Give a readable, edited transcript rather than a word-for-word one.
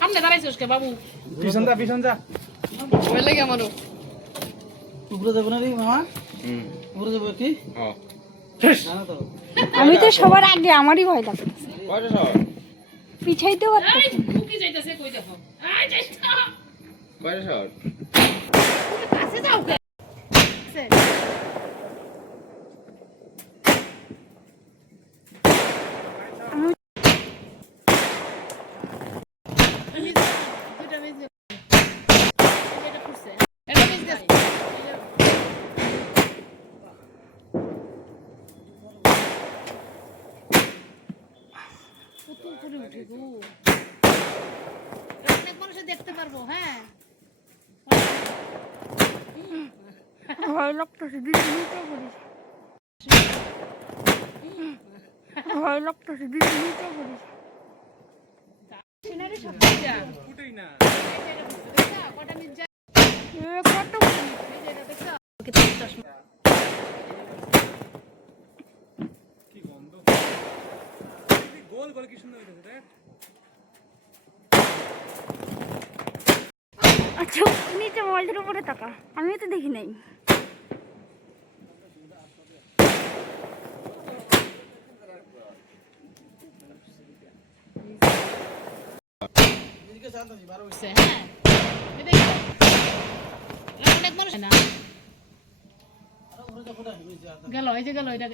সামনে দাঁড়াইছিস কে বাবু? পিছন যা ভয় লাগে আমারও। উপরে যাবো না রে মামা? উপরে যাবো কি? জানো তো আমি তো সবার আগে, আমারই ভয় লাগে। কয়টা শট? পিছাইতেও এই পারতেছি না। ঢুকে যাইতেছে কই দেখো। আই যাইস না। কয়টা শট? তুমি কাছে যাও কে? দুইটা মিস দে। এটা করছে। এটা মিস দে। পুতুল করে উঠে গো। অনেক মানুষ দেখতে পারবো, হ্যাঁ। ভয় লাগতেছে, দিদি নিতে পারিস। ভয় লাগতেছে, দিদি নিতে পারিস। সিনারি সব যা ফুটেই না। দেখছা কটা মিস যায়? কত এই যে এটা দেখছো? গোল কি সুন্দর হইতেছে রে। আচ্ছা, নিচে মোবাইলের উপরে তাকা, আমিও তো দেখি নাই। এদিকে শান্তি বারো হচ্ছে, হ্যাঁ। এই দেখো। অনেক মানুষ না। উপরে যা কোথায় হইছে আর গেল এই যে গেল এটা